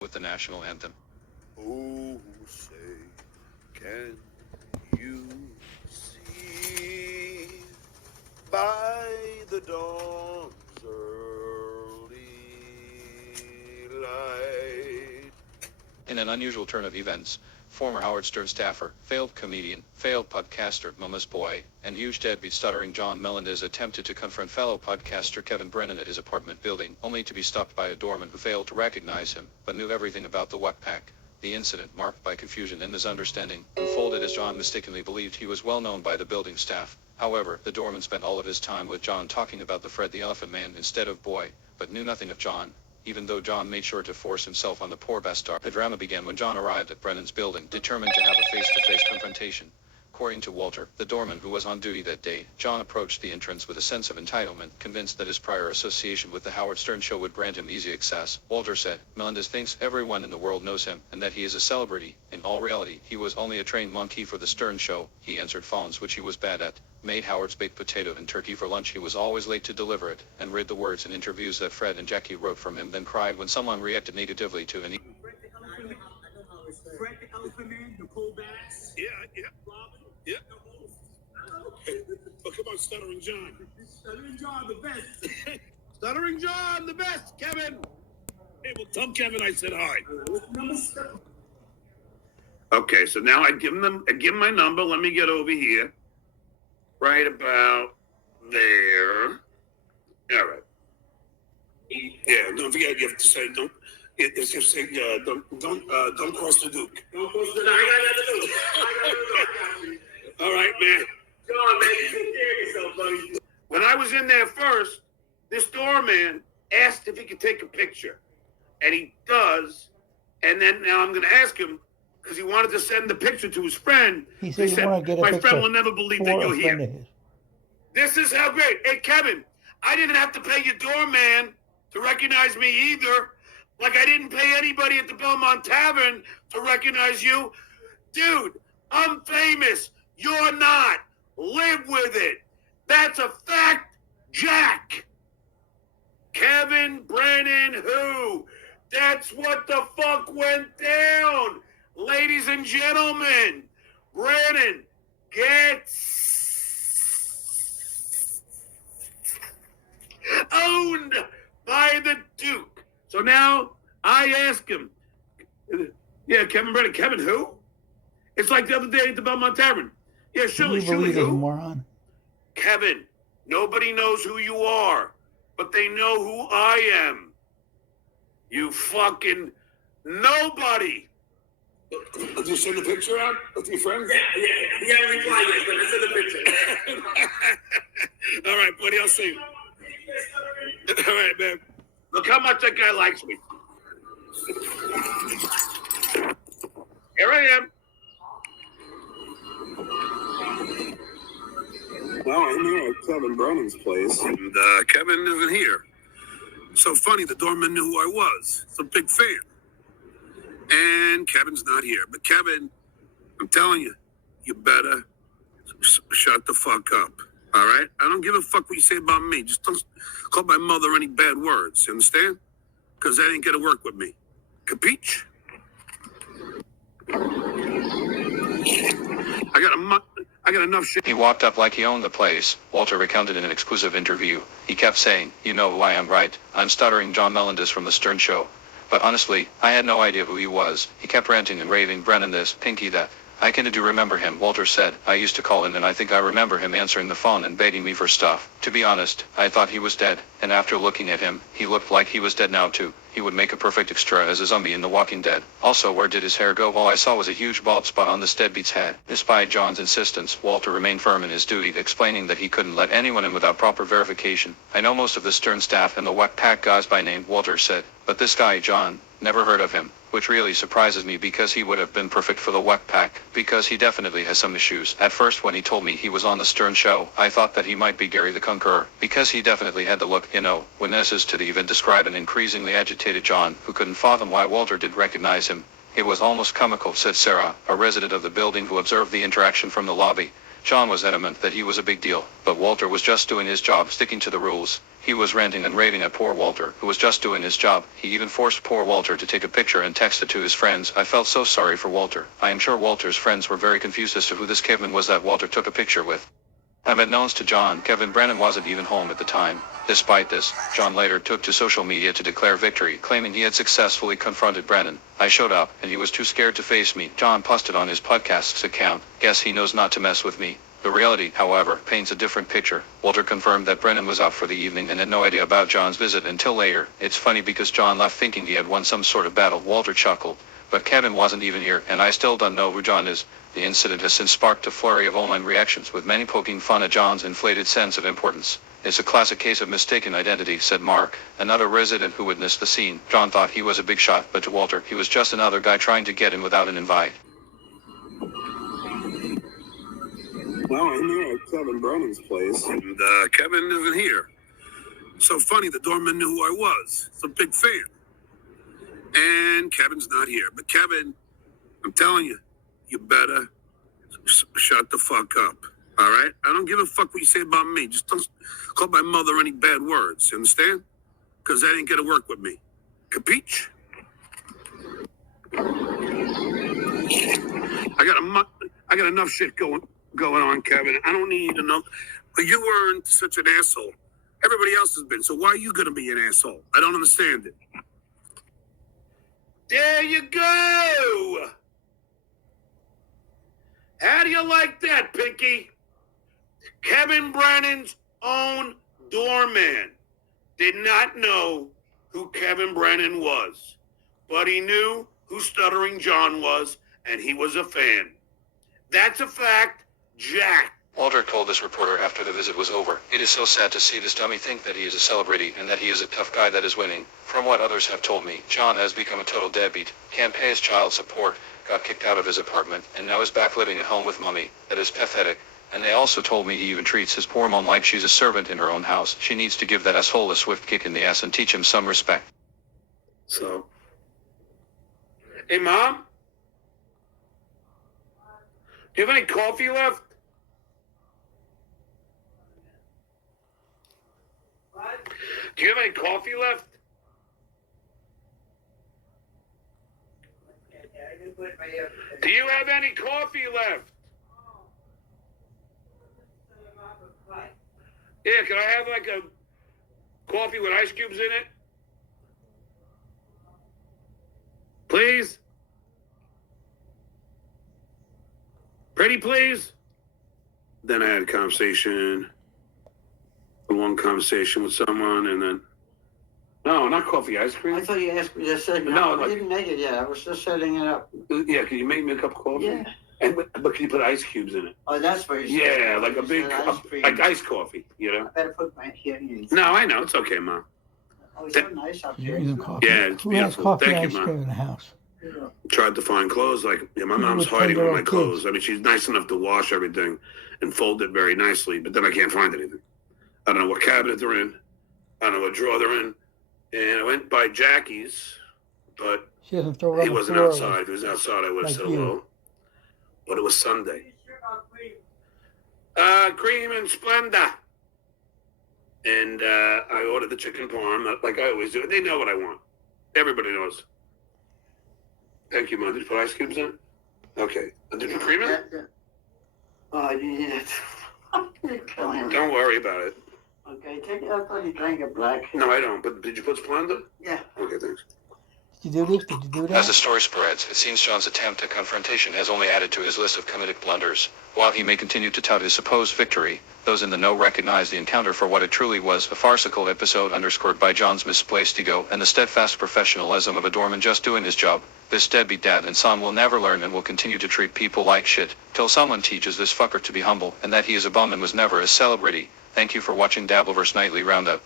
with the national anthem. Oh, say, can you see by the dawn's early light? In an unusual turn of events, former Howard Stern staffer, failed comedian, failed podcaster Mama's Boy, and huge deadbeat stuttering John Melendez attempted to confront fellow podcaster Kevin Brennan at his apartment building, only to be stopped by a doorman who failed to recognize him, but knew everything about the Wuck Pack. The incident, marked by confusion and misunderstanding, unfolded as John mistakenly believed he was well known by the building staff. However, the doorman spent all of his time with John talking about the Fred the Elephant Man instead of Boy, but knew nothing of John. Even though John made sure to force himself on the poor bastard. The drama began when John arrived at Brennan's building, determined to have a face-to-face confrontation. According to Walter, the doorman who was on duty that day, John approached the entrance with a sense of entitlement, convinced that his prior association with the Howard Stern show would grant him easy access. Walter said, Melendez thinks everyone in the world knows him, and that he is a celebrity. In all reality, he was only a trained monkey for the Stern show. He answered phones, which he was bad at, made Howard's baked potato and turkey for lunch. He was always late to deliver it, and read the words in interviews that Fred and Jackie wrote from him, then cried when someone reacted negatively to an Fred the Elephant Man, Nicole Bass. Yeah. Robin. Yeah. The host. Oh, come on, Stuttering John. Stuttering John, the best. Stuttering John, the best, Kevin. Hey, well, tell Kevin I said hi. Okay, so now I give him my number. Let me get over here. Right about there. All right. Yeah, don't forget you have to say don't. It's just say don't cross the Duke. Don't post it. I got nothing to do. All right, man. John, man, you take care of yourself, buddy. When I was in there first, this doorman asked if he could take a picture, and he does. And then now I'm going to ask him because he wanted to send the picture to his friend. He said, my friend will never believe that you're here. This is how great. Hey, Kevin, I didn't have to pay your doorman to recognize me either. Like I didn't pay anybody at the Belmont Tavern to recognize you. Dude, I'm famous. You're not. Live with it. That's a fact, Jack. Kevin Brennan, who? That's what the fuck went down. Ladies and gentlemen, Brennan gets owned by the Duke. So now I ask him, yeah, Kevin Brennan. Kevin who? It's like the other day at the Belmont Tavern. Yeah, Shirley who? Moron. Kevin, nobody knows who you are, but they know who I am. You fucking nobody. Did you send the picture out with your friends? Yeah. He haven't replied yet, but I sent the picture. All right, buddy, I'll see you. All right, man. Look how much that guy likes me. Here I am. Well, I'm here at Kevin Brennan's place. And Kevin isn't here. So funny, the doorman knew who I was. He's a big fan. And Kevin's not here. But Kevin, I'm telling you, you better shut the fuck up. All right? I don't give a fuck what you say about me. Just don't call my mother any bad words. You understand? Because that ain't gonna work with me. Capiche? I got enough shit. He walked up like he owned the place, Walter recounted in an exclusive interview. He kept saying, you know who I am, right? I'm stuttering John Melendez from the Stern show. But honestly, I had no idea who he was. He kept ranting and raving, Brennan this, Pinky that. I kinda do remember him, Walter said. I used to call in and I think I remember him answering the phone and baiting me for stuff. To be honest, I thought he was dead, and after looking at him, he looked like he was dead now too. He would make a perfect extra as a zombie in The Walking Dead. Also, where did his hair go? All I saw was a huge bald spot on this deadbeat's head. Despite John's insistence, Walter remained firm in his duty, explaining that he couldn't let anyone in without proper verification. I know most of the Stern staff and the Wuck Pack guys by name, Walter said. But this guy, John, never heard of him. Which really surprises me because he would have been perfect for the Wuck Pack, because he definitely has some issues. At first when he told me he was on the Stern show, I thought that he might be Gary the Conqueror, because he definitely had the look, you know. Witnesses to the event describe an increasingly agitated John, who couldn't fathom why Walter did recognize him. It was almost comical, said Sarah, a resident of the building who observed the interaction from the lobby. John was adamant that he was a big deal, but Walter was just doing his job, sticking to the rules. He was ranting and raving at poor Walter, who was just doing his job. He even forced poor Walter to take a picture and text it to his friends. I felt so sorry for Walter. I am sure Walter's friends were very confused as to who this Kevin was that Walter took a picture with. Unbeknownst to John, Kevin Brennan wasn't even home at the time. Despite this, John later took to social media to declare victory, claiming he had successfully confronted Brennan. I showed up, and he was too scared to face me. John posted on his podcast's account, "Guess he knows not to mess with me." The reality, however, paints a different picture. Walter confirmed that Brennan was out for the evening and had no idea about John's visit until later. It's funny because John left thinking he had won some sort of battle. Walter chuckled. But Kevin wasn't even here, and I still don't know who John is. The incident has since sparked a flurry of online reactions, with many poking fun at John's inflated sense of importance. "It's a classic case of mistaken identity," said Mark, another resident who witnessed the scene. John thought he was a big shot, but to Walter, he was just another guy trying to get in without an invite. Well, I'm here at Kevin Brennan's place. And Kevin isn't here. So funny, the doorman knew who I was. He's a big fan. And Kevin's not here. But Kevin, I'm telling you, you better shut the fuck up. All right? I don't give a fuck what you say about me. Just don't call my mother any bad words. You understand? Because that ain't gonna work with me. Capiche? I got enough shit going on, Kevin. I don't need enough. But you weren't such an asshole. Everybody else has been. So why are you gonna be an asshole? I don't understand it. There you go. How do you like that, Pinky? Kevin Brennan's own doorman did not know who Kevin Brennan was, but he knew who Stuttering John was, and he was a fan. That's a fact, Jack. Walter told this reporter after the visit was over, "It is so sad to see this dummy think that he is a celebrity and that he is a tough guy that is winning. From what others have told me, John has become a total deadbeat, can't pay his child support, got kicked out of his apartment, and now is back living at home with mommy. That is pathetic. And they also told me he even treats his poor mom like she's a servant in her own house. She needs to give that asshole a swift kick in the ass and teach him some respect." So, hey, Mom? Do you have any coffee left? Do you have any coffee left? Do you have any coffee left? Yeah, can I have like a coffee with ice cubes in it? Please? Pretty please? Then I had a long conversation with someone, and then... No, not coffee, ice cream. I thought you asked me to set it No, up. I like- didn't make it yet. I was just setting it up. Yeah, can you make me a cup of coffee? Yeah. But can you put ice cubes in it? Oh, that's what you said. Yeah, like a You big said cup, ice cream. like iced coffee, you know? I better put my hearing aids. No, I know. It's okay, Mom. Oh, it's so nice up You here. need coffee. Yeah, it's Who has beautiful. coffee Thank ice you, Mom. cream in the house? Yeah. Tried to find clothes. Like, yeah, my You mom's would hiding find all my out clothes. kids. I mean, she's nice enough to wash everything and fold it very nicely, but then I can't find anything. I don't know what cabinet they're in. I don't know what drawer they're in. And I went by Jackie's, but She doesn't throw it on he the wasn't floor. outside. If he was outside, I would have like said you. hello. But it was Sunday. Cream and Splenda. And I ordered the chicken parm, like I always do. They know what I want. Everybody knows. Thank you, Mom. Did you put ice cubes in it? Okay. Did you cream it? Oh, you need it. You're killing me. Don't worry about it. Okay, take it. I thought you drank it black. No, I don't. But did you put Splenda? Yeah. Okay, thanks. Did you do this? Did you do that? As the story spreads, it seems John's attempt at confrontation has only added to his list of comedic blunders. While he may continue to tout his supposed victory, those in the know recognize the encounter for what it truly was, a farcical episode underscored by John's misplaced ego and the steadfast professionalism of a doorman just doing his job. This deadbeat dad and son will never learn and will continue to treat people like shit, till someone teaches this fucker to be humble, and that he is a bum and was never a celebrity. Thank you for watching Dabbleverse Nightly Roundup.